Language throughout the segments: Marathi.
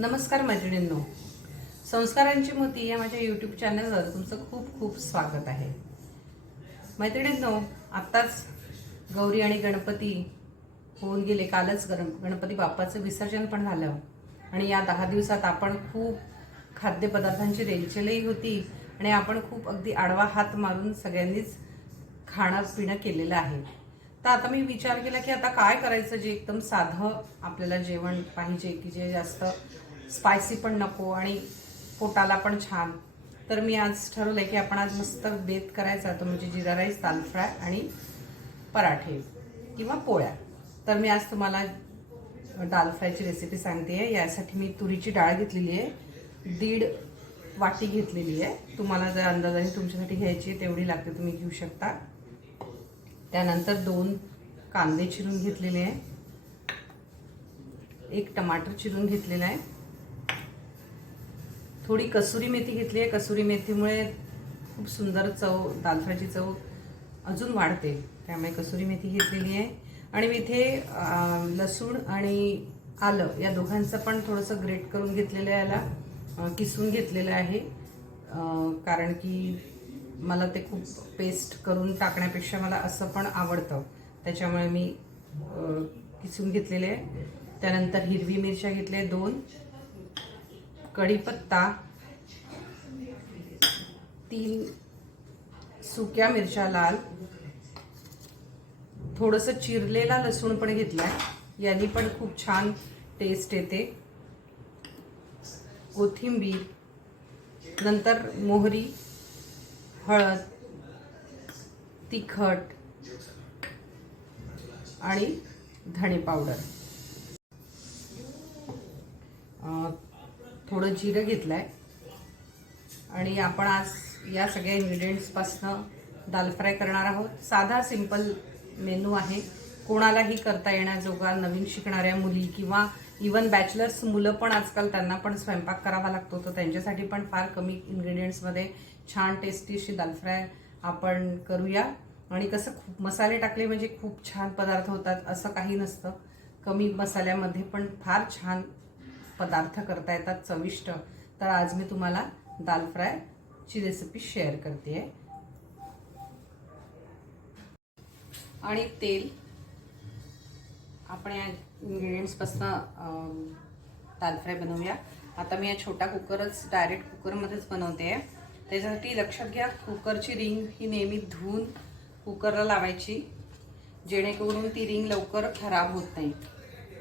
नमस्कार मैत्रिणींनो, संस्कारांची मोती या माझ्या यूट्यूब चॅनलवर तुमचं खूप खूप स्वागत आहे. मैत्रिणींनो, आत्ताच गौरी आणि गणपती होऊन गेले. कालच गणपती बाप्पाचं विसर्जन पण झालं आणि या 10 दिवसात आपण खूप खाद्यपदार्थांची रेलचेलही होती आणि आपण खूप अगदी आडवा हात मारून सगळ्यांनीच खाणं पिणं केलेलं आहे. तर आता मी विचार केला की आता काय करायचं जे एकदम साधं आपल्याला जेवण पाहिजे, की जे जास्त स्पायसी पण नको आणि पोटाला पण छान. तर मी आज ठरवलंय की आपण आज मस्त बेत करायचा, तो म्हणजे जिरा राईस, दाल फ्राय आणि पराठे किंवा पोळ्या. तर मी आज तुम्हाला दाल फ्रायची रेसिपी सांगते. यासाठी मी तुरीची डाळ घेतलेली आहे, 1.5 वाटी घेतलेली आहे. तुम्हाला जर अंदाजाने तुमच्यासाठी घ्यायची आहे तेवढी लागते, तुम्ही घेऊ शकता. त्यानंतर 2 कांदे चिरून घेतलेले आहे, 1 टमाटर चिरून घेतलेला आहे, थोडी कसुरी मेथी घेतली आहे. कसुरी मेथीमुळे खूप सुंदर चव, दाल फ्रायची चव अजून वाढते, त्यामुळे कसुरी मेथी घेतलेली आहे. आणि मी इथे लसूण आणि आलं या दोघांचं पण थोडंसं ग्रेट करून घेतलेलं आहे, याला किसून घेतलेलं आहे. कारण की मला ते खूप पेस्ट करून टाकण्यापेक्षा मला असं पण आवडतं, त्याच्यामुळे मी किसून घेतलेले आहे. त्यानंतर हिरवी मिरच्या घेतल्या 2, कढीपत्ता, 3 सुक्या मिरच्या लाल, थोडंसं चिरलेला लसूण पण घेतलाय, यानी पण खूप छान टेस्ट येते. कोथिंबीर, नंतर मोहरी, हळद, तिखट आणि धणे पावडर, थोडं जिरं घेतलंय. आणि आपण आज या सगळ्या इन्ग्रेडियंट्सपासनं दाल फ्राय करणार आहोत. साधा सिंपल मेनू आहे, कोणालाही करता येण्याजोगा. नवीन शिकणाऱ्या मुली किंवा इवन बॅचलर्स मुलं पण आजकाल, त्यांना पण स्वयंपाक करावा लागतो, तर त्यांच्यासाठी पण फार कमी इन्ग्रेडियंट्समध्ये छान टेस्टी अशी दाल फ्राय आपण करूया. आणि कसं खूप मसाले टाकले म्हणजे खूप छान पदार्थ होतात असं काही नसतं, कमी मसाल्यामध्ये पण फार छान पदार्थ करता येतात, चविष्ट. तर आज मी तुम्हाला दाल फ्रायची रेसिपी शेअर करते आहे. आणि तेल आपण या इन्ग्रेडियंट्सपासून दाल फ्राय बनवूया. आता मी या छोटा कुकरच डायरेक्ट कुकरमध्येच बनवते आहे. त्याच्यासाठी लक्षात घ्या, कुकरची रिंग ही नेहमी धुवून कुकरला लावायची, जेणेकरून ती रिंग लवकर खराब होत नाही.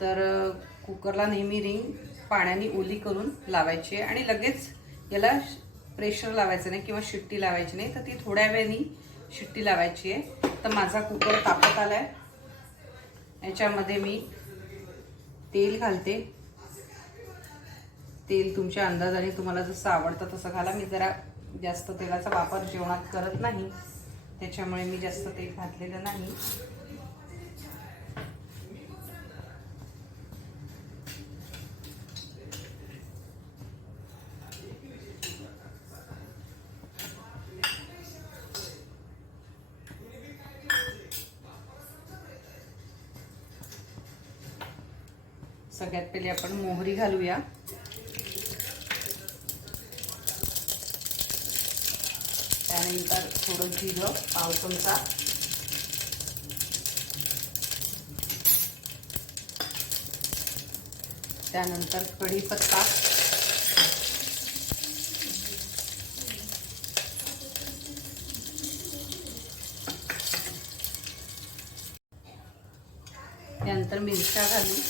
तर कुकरला नेहमी रिंग पाण्याने ओली करून लावायची आहे आणि लगेच याला प्रेशर लावायचं नाही किंवा शिट्टी लावायची नाही, तर ती थोड्या वेळाने शिट्टी लावायची आहे. तर माझा कुकर तापत आलाय, याच्यामध्ये मी तेल घालते. तेल तुमच्या अंदाजाने, तुम्हाला जसं आवडतं तसं घाला. मी जरा जास्त तेलाचा वापर जेवणात करत नाही, त्याच्यामुळे मी जास्त तेल घातलेलं नाही. सगळ्यात पहिले आपण मोहरी घालूया. त्यानंतर थोडं जिरं, पाव चमचा, त्यानंतर कढीपत्ता, त्यानंतर मिरच्या घालू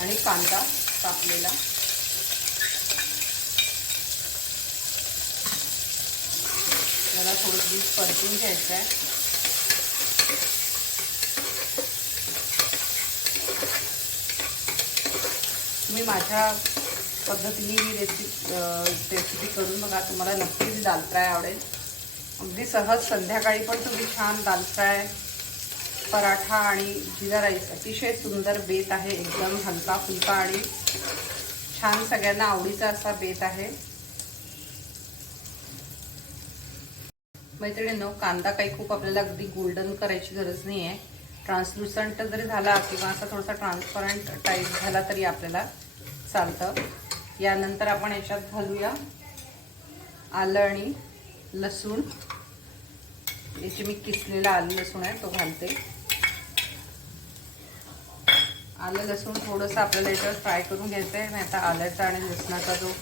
आणि कांदा कापलेला. याला थोडं परतून घ्यायचं आहे. तुम्ही माझ्या पद्धतीने ही रेसिपी करून बघा, तुम्हाला नक्कीच दाल फ्राय आवडेल. अगदी सहज संध्याकाळी पण तुम्ही छान दाल फ्राय, पराठा आणि जिरा राईस, अतिशय सुंदर बेत आहे. एकदम हलका फुलका आणि छान सगळ्यांना आवडीचा असा बेत आहे. मैत्रिणींनो, कांदा काही खूप आपल्याला अगदी गोल्डन करायची गरज नाही आहे. ट्रान्सलुसंट जरी झाला किंवा असा थोडासा ट्रान्सपरंट टाईप झाला तरी आपल्याला चालतं. यानंतर आपण याच्यात घालूया आलं आणि लसूण. याची मी किसलेला आलं लसूण आहे तो घालते. आलं लसूण थोडंसं आपल्याला याच्यावर फ्राय करून घ्यायचं आहे. नाही आता आल्याचा आणि लसणाचा जो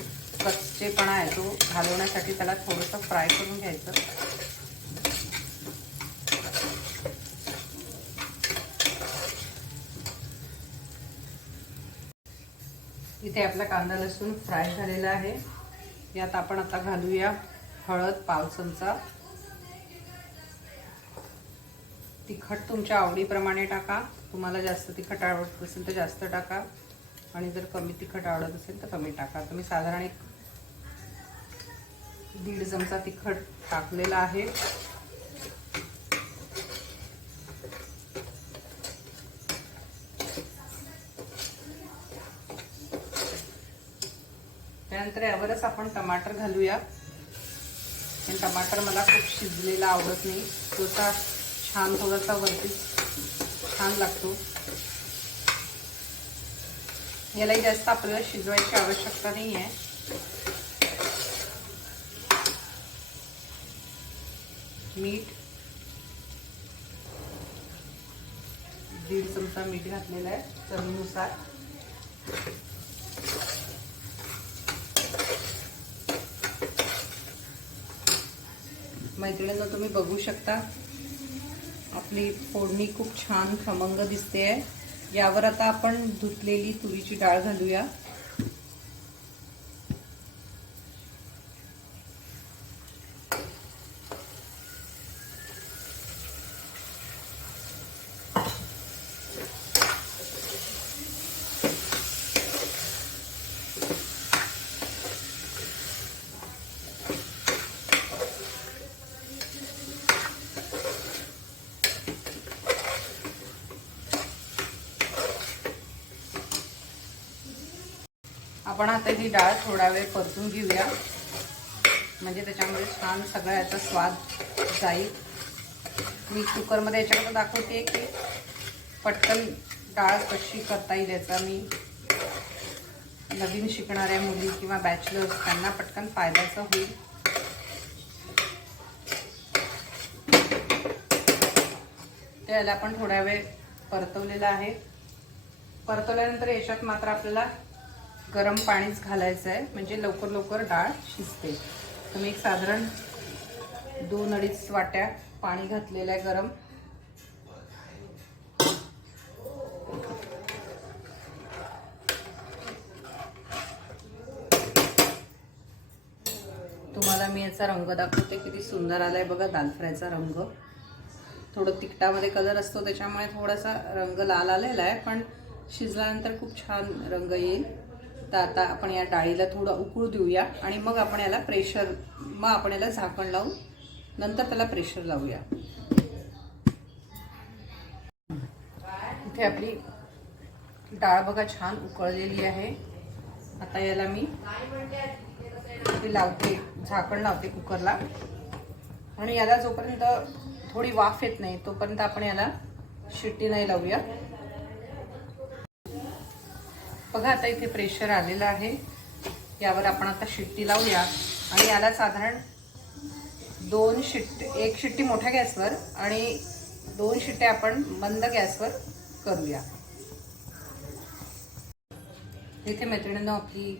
कच्चेपणा आहे तो घालवण्यासाठी त्याला थोडंसं फ्राय करून घ्यायचं. इथे आपला कांदा लसूण फ्राय झालेला आहे. यात आपण आता घालूया हळद 1 चमचा. तिखट तुमच्या आवडीप्रमाणे टाका. तुम्हाला जास्त तिखट आवडत असेल तर जास्त टाका आणि जर कमी तिखट आवडत असेल तर कमी टाका. तर मी साधारण 1.5 चमचा तिखट टाकलेला आहे. त्यानंतर यावरच आपण टमाटर घालूया. पण टमाटर मला खूप शिजलेला आवडत नाही. थोडासा छान थोडासा वरती छान लागतो. यालाही जास्त आपल्याला शिजवायची आवश्यकता नाही आहे. मीठ 1.5 चमचा मीठ घातलेलं आहे चवीनुसार. मैत्रिणींनो, तुम्ही बघू शकता आपली फोडणी खूप छान खमंग दिसते आहे. यावर आता आपण धुतलेली तुरीची डाळ घालूया. आपण आता ही डाळ थोडा वेळ परतून घेऊया, म्हणजे त्याच्यामध्ये छान सगळा याचा स्वाद जाईल. मी कुकरमध्ये याच्याकडे दाखवते की पटकन डाळ कशी करता येईल याचा. मी नवीन शिकणाऱ्या मुली किंवा बॅचलर्स त्यांना पटकन फायद्याचं होईल. त्याला आपण थोडा वेळ परतवलेला आहे. परतवल्यानंतर याच्यात मात्र आपल्याला गरम पाणीच घालायचं आहे, म्हणजे लवकर लवकर डाळ शिजते. तर मी एक साधारण 2-2.5 वाट्या पाणी घातलेलं आहे गरम. तुम्हाला मी याचा रंग दाखवते, किती सुंदर आलाय बघा दाल फ्रायचा रंग. थोडं तिखटामध्ये कलर असतो त्याच्यामुळे थोडासा रंग लाल आलेला आहे, पण शिजल्यानंतर खूप छान रंग येईल. तर आता आपण या डाळीला थोडं उकळू देऊया आणि मग आपण याला झाकण लावून नंतर त्याला प्रेशर लावूया. इथे आपली डाळ बघा छान उकळलेली आहे. आता याला मी लावते, झाकण लावते कुकरला आणि याला जोपर्यंत थोडी वाफ येत नाही तोपर्यंत आपण याला शिट्टी नाही लावूया. बघा आता इथे प्रेशर आलेलं आहे. यावर आपण आता शिट्टी लावूया आणि याला साधारण 1 शिट्टी मोठ्या गॅसवर आणि 2 शिट्ट्या आपण मंद गॅसवर करूया. इथे मैत्रिणींनो आपली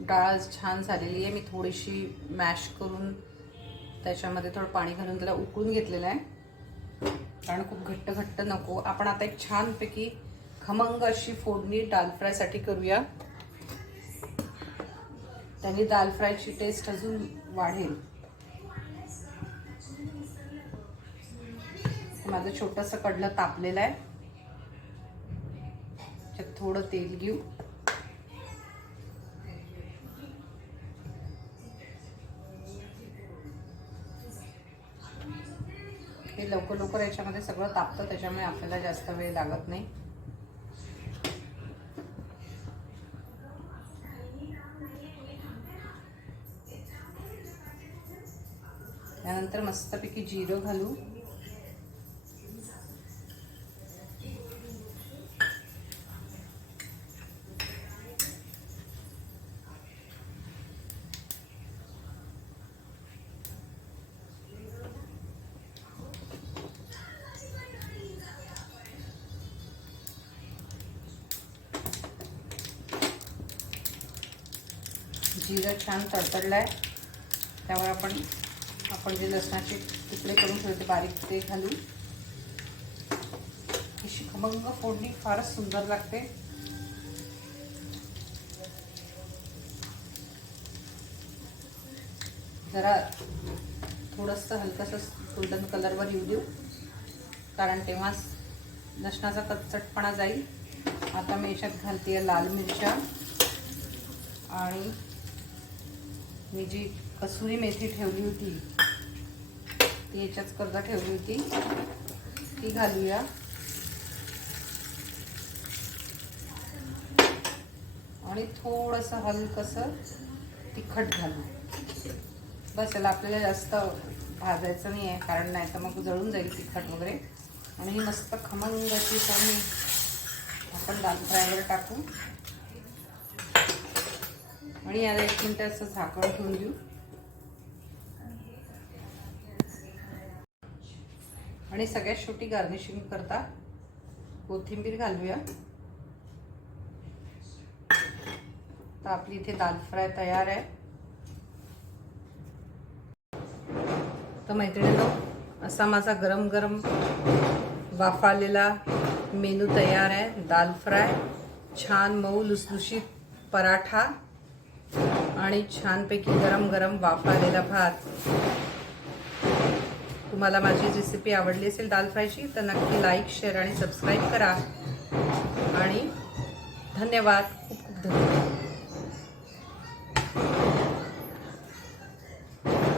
डाळ छान झालेली आहे. मी थोडीशी मॅश करून त्याच्यामध्ये थोडं पाणी घालून त्याला उकळून घेतलेलं आहे, कारण खूप घट्ट घट्ट नको. आपण आता एक छानपैकी खमंग अशी फोडणी दाल फ्रायसाठी करूया. त्याने दाल फ्रायची टेस्ट अजून वाढेल. माझं छोटंसं कडलं तापलेलं आहे. त्यात थोडं तेल घेऊ. हे लवकर लवकर याच्यामध्ये सगळं तापतं, त्याच्यामुळे आपल्याला जास्त वेळ लागत नाही. त्यानंतर मस्तपैकी जिरं घालू. जिरं छान तडतडलं आहे. त्यावर आपण जे लसणाचे तुकडे करून ठेवते बारीक ते घालू. अशी खमंग फोडणी फारच सुंदर लागते. जरा थोडंसं हलकंसं गोल्डन कलरवर येऊ देऊ, कारण तेव्हाच लसणाचा कच्चटपणा जाईल. आता मी याच्यात घालते लाल मिरच्या आणि मी जी कसुरी मेथी ठेवली होती ती याच्याच करता ठेवली होती ती घालूया. आणि थोडंसं हलकंसं तिखट घालू. बस याला आपल्याला जास्त भाजायचं नाही आहे, कारण नाही तर मग जळून जाईल तिखट वगैरे. आणि ही मस्त खमंग अशी फोडणी आपण दाल फ्रायवर टाकू आणि याला 1 मिनिट असं झाकण ठेवून देऊ. आणि सगळ्यात शेवटी गार्निशिंग करता कोथिंबीर घालूया. तर आपली इथे दाल फ्राय तयार आहे. तर मैत्रिणींनो, असा माझा गरम गरम वाफालेला मेनू तयार आहे. दाल फ्राय, छान मऊ लुसलुशीत पराठा आणि छानपैकी गरम गरम वाफालेला भात. तुम्हाला माझी रेसिपी आवडली असेल दाल फ्रायची तर नक्की लाईक, शेअर आणि सबस्क्राईब करा. आणि धन्यवाद, खूप खूप धन्यवाद.